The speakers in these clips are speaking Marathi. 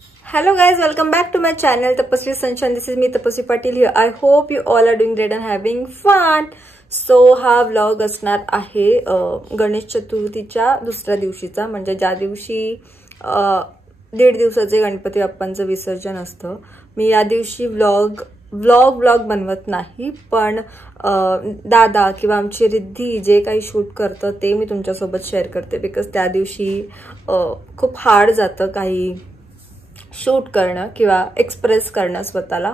Hello guys, welcome back to my channel Tapaswi Sunshine. This is me Tapaswi Patil here. I hope you all are doing great and having fun. So हा vlog असणार आहे गणेश चतुर्थीच्या दुसऱ्या दिवशीचा, म्हणजे ज्या दिवशी 1.5 दिवसाचे गणपती बाप्पांचं विसर्जन असतं. मी या दिवशी व्लॉग बनवत नाही, पण दादा किंवा आमची रिद्धी जे काही शूट करतं ते मी तुमच्यासोबत शेअर करते. बिकॉज त्या दिवशी खूप हार्ड जातं काही शूट करणं किंवा एक्सप्रेस करणं स्वतःला.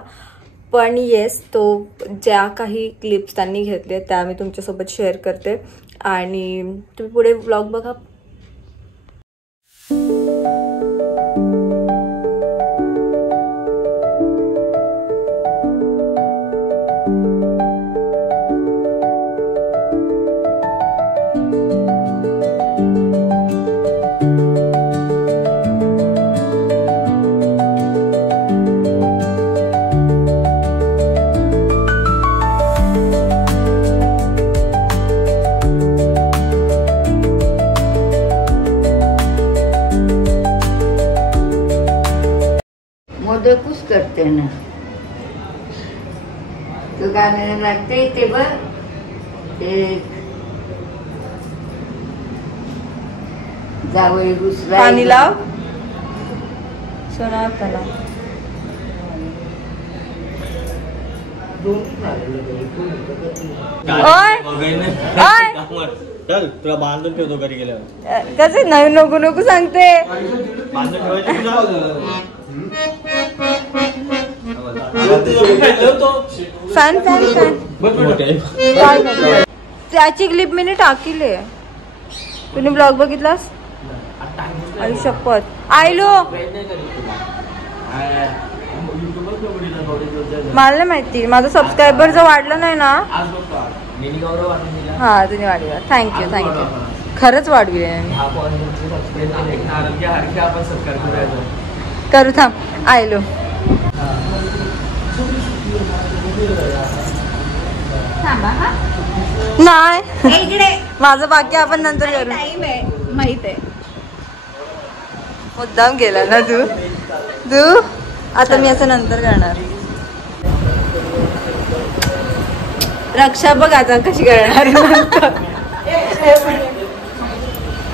पण येस, तो ज्या काही क्लिप्स त्यांनी घेतले त्या मी तुमच्यासोबत शेअर करते आणि तुम्ही पुढे व्लॉग बघा. मोदकच करते ना, तो गाणं लागते ते बघ. ते जावई घुसला पाणी लाव सोना त्याला. चल तुला बांधून ठेवतो घरी गेल्यावर. कसे नाही, नको नको सांगते. बांधून ठेवायचं. फॅन फॅन फॅन त्याची क्लिप मी टाकीले. तुम्ही ब्लॉग बघितलास? आई शपथ आयलो, मला नाही माहिती. माझं सबस्क्रायबर जर वाढलं नाही ना. हा तुम्ही वाढवा. थँक्यू. खरंच वाढविले करू. थांब आयलो. नाही माझं बाकी आपण नंतर करू. माहित आहे, मुद्दाम गेला ना तू. आता मी असं नंतर करणार. रक्षा बघ आता कशी करणार.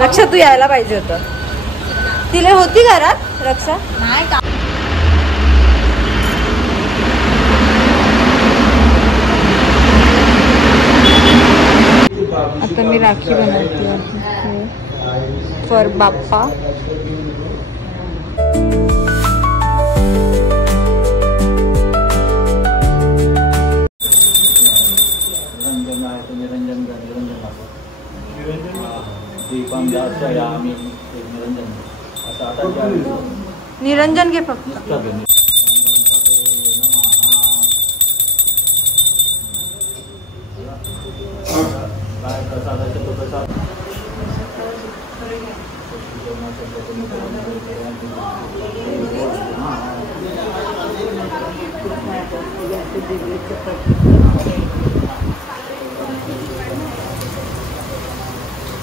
रक्षा तू यायला पाहिजे होतं. तिला होती घरात रक्षा नाही का? आता मी राखी बनवते फॉर बाप्पा. निरंजन घे फक्त.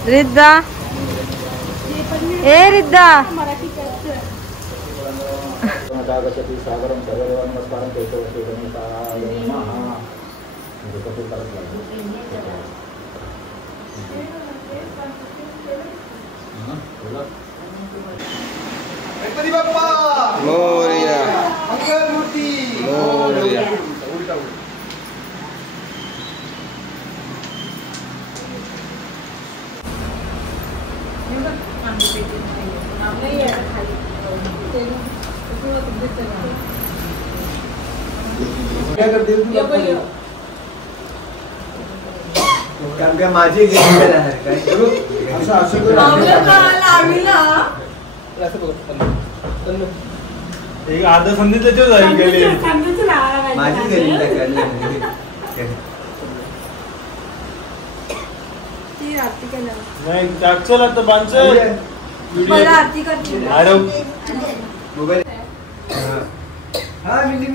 रिद्धा ए रिद्धा गणपती बाप्पा मोरया, मंगलमूर्ती मोरया. काय करते तू? काय माझी गेम काय असं असं आता संधी त्याच्यावर गेली. माझी गेली नाही चल आता बांधचल. आरती करते. अरे मोबाईल हा मिली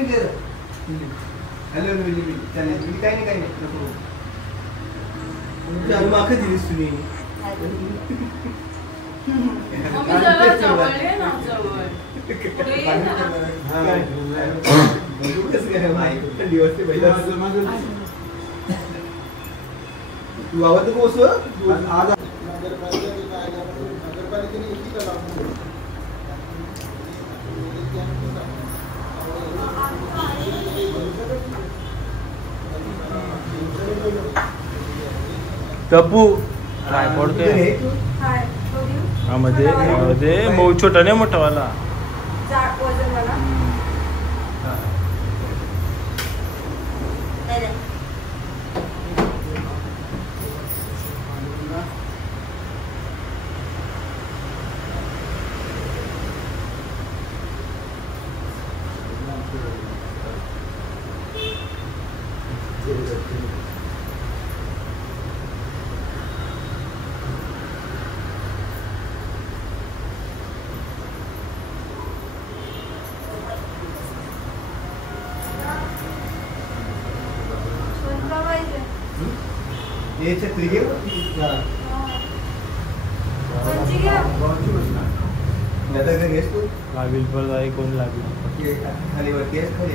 हॅलो मिली चालेल. काही नाही नको. माखं दिलीस तुम्ही. कपू काय पडते मध्ये मऊ छोटा नाही मोठा वाला ये छत्री घे लागेल पण आहे कोण लागेल खाली वरती खाली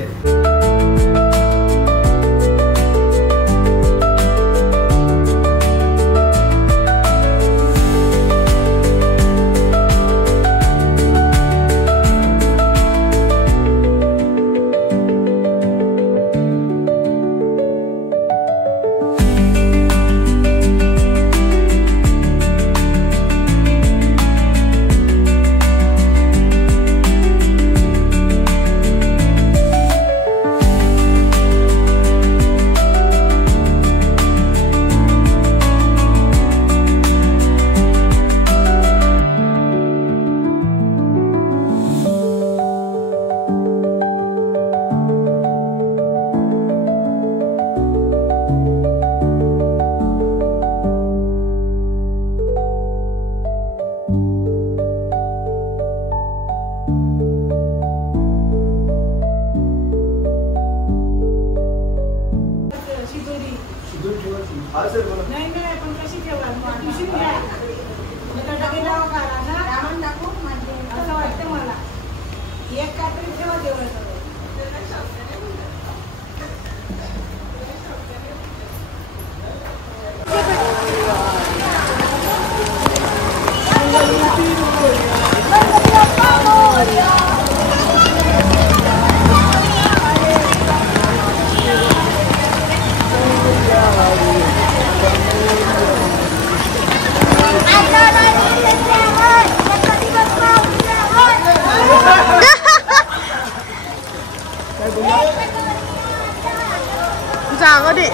जागा दे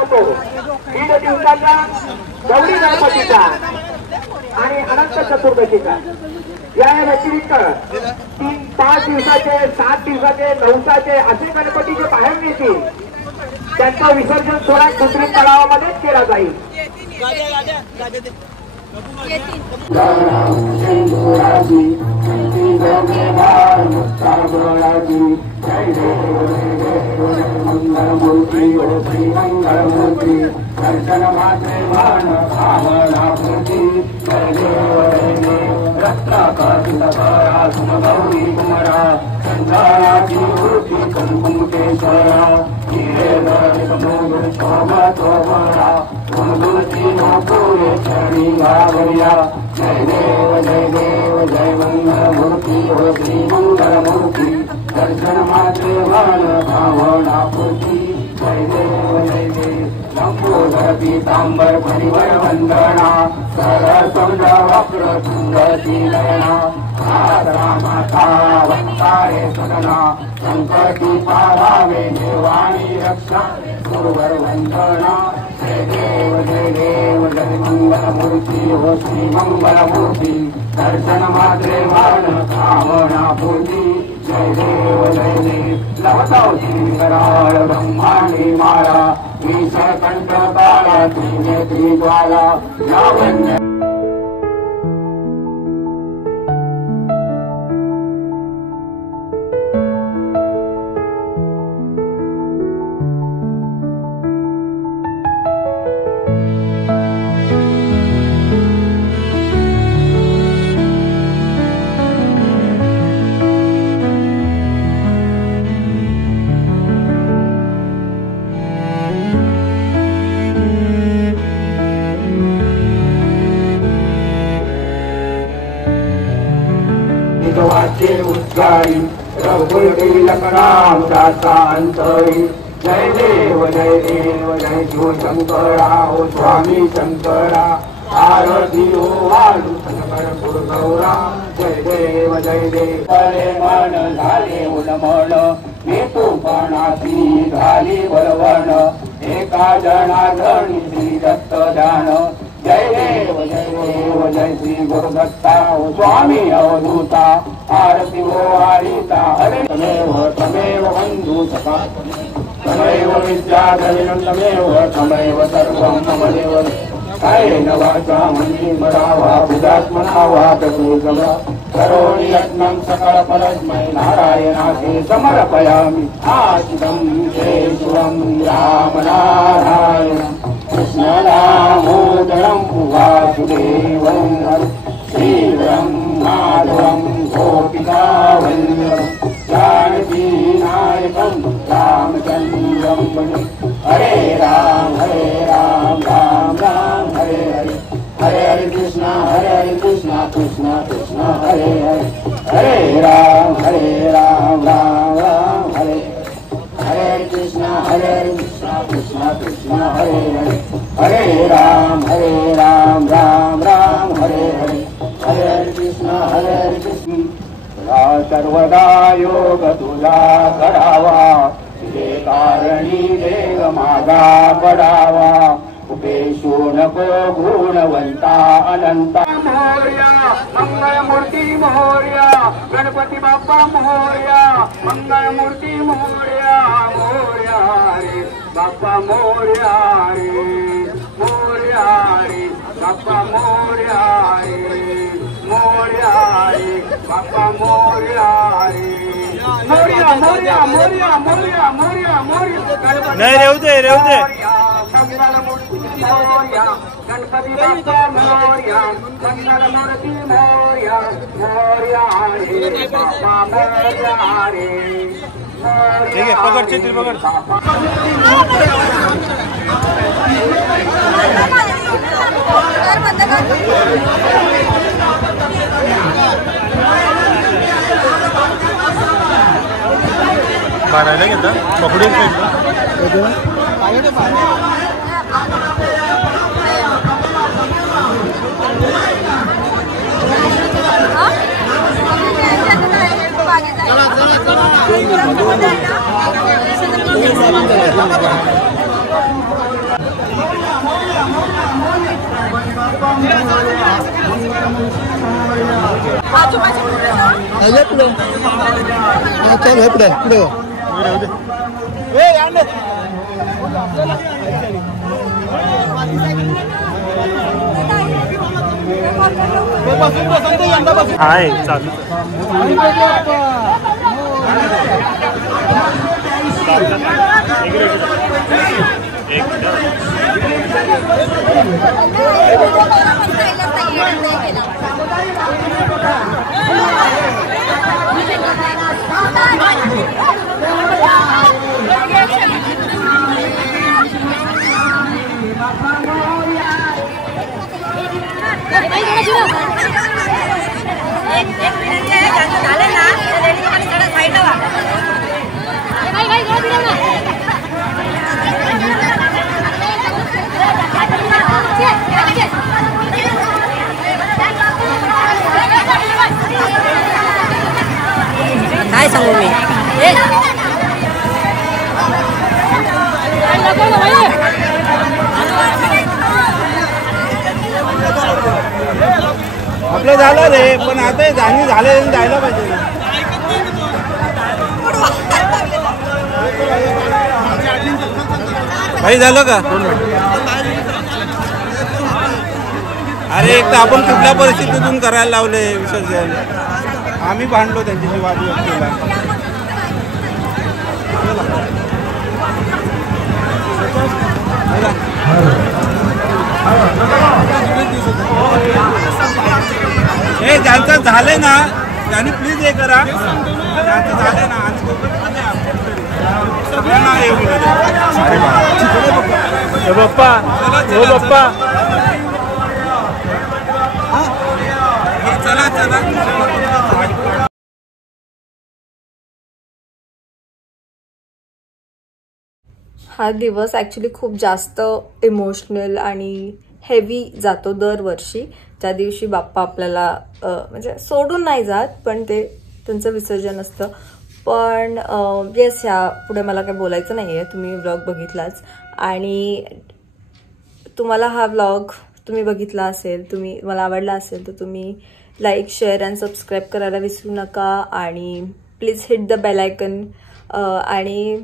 होतो दीड दिवसाचा गौरी गणपतीचा आणि अनंत चतुर्दशीचा या व्यतिरिक्त 3-5 दिवसाचे 7 दिवसाचे 9 असे गणपती जे बाहेर येतील त्यांचं विसर्जन सोहळा कृत्रिम तलावामध्येच केला जाईल. दर्शन मात्रे भान भावना पूर्ती रत्नाकाशितकारा सुमगौरी कुमरा संसाराची मूर्ती कंकुमकेश्वरा हिरे शोभा मूर्ती नोपुरे चरणी गावया जय देव जय मंगलमूर्ती हो श्री मंगलमूर्ती दर्शन मात्रे भान भावना पूर्ती जय देव लंबोदर पीतांबर परिवर वंदना सरसुंदर वक्र सुंदरी नयना माता वक्तारे सदना संकटी पारावे देवाणी रक्षा गुरुवर वंदना जय देव जय मंगलमूर्ती हो श्री मंगलमूर्ती दर्शन मात्रे मान कामना पूर्ती जय देव लवताव श्री कराळ ब्रह्मांडी माळा विषकंठ काळा त्रिनेत्री ज्वाला लावण्य वाचे उद्गारी रघुकुल राम दाता अंतरी जय देव जय शिवशंकरा हो स्वामी शंकरा आरती हो वालू शंकर गुरुगौरा जय देव अरे मन झाले उलमण मी तूफानाची झाली बलवण एका जनार्दनी श्री दत्त ध्यान जय देव जय श्री गुरुदत्ता स्वामी अवधूता आरती हो आरिता हरे तमेव बंधू सखा तमेव विद्याधरिणं तमेव सर्वं मम देव कायेन वाचा मन्निमरा वा बुधात्मना वा प्रकृतवा करोमि यत्नं सकलफलस्मै नारायणाते समर्पयामि आशितं केशवं रामनारायणं कृष्णदामोदरं वासुदेवं श्रीरं माधवं गोपिकावल्लभं जानकीनायकं रामचन्द्रं हरे राम राम राम हरे हरे हरे हरे कृष्णा कृष्णा कृष्णा हरे हरे हरे राम राम राम हरे हरे कृष्णा कृष्णा कृष्णा हरे हरे हरे राम राम राम हरे हरे हरे कृष्णा सर्वदा योग तुझा करावा तुझे कारणी देव मागा पडावा उपेशो नको गुणवंता अनंता मोर्या मंगळमूर्ती मोर्या गणपती बाप्पा मोर्या मंगळमूर्ती मोर्या मोर्या रे बाप्पा मोर्या रे मोर्या रे बाप्पा मोर्या रे मोर्या रे बाप्पा मोर्या रे मोर्या मोर्या मोर्या मोर्या मोर्या मोर्या नाही रेवू दे मंगलमूर्ती मोर्या गणपती बाप्पा मोर्या मंगलमूर्ती मोर्या मोर्या रे बाप्पा मोर्या रे ठीक आहे पकड चित्र पकड बारायला घेता पकडून हाय चालू काय सांगू मी आपलं झालं रे, पण आता जाणी झाले जायला पाहिजे. काही झालं का? अरे एक तर आपण कुठल्या परिस्थितीतून करायला लावले विसर्जन. आम्ही भांडलो त्यांच्याशी वादविवाद केला. हे ज्यांचं झाले ना त्यांनी प्लीज हे करा. ज्यांचं झाले ना सगळ्यांना हे बाप्पा हो बाप्पा चला चला. हा दिवस ॲक्च्युली खूप जास्त इमोशनल आणि हेवी जातो दरवर्षी. त्या दिवशी बाप्पा आपल्याला म्हणजे सोडून नाही जात, पण ते त्यांचं विसर्जन असतं. पण येस, ह्या पुढे मला काही बोलायचं नाही आहे. तुम्ही व्लॉग बघितलाच आणि तुम्हाला हा व्लॉग तुम्ही बघितला असेल, मला आवडला असेल तर तुम्ही लाईक, शेअर अँड सबस्क्राईब करायला विसरू नका. आणि please hit the bell icon. आणि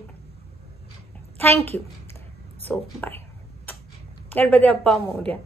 थँक्यू. So bye. गणपती बाप्पा मोरया.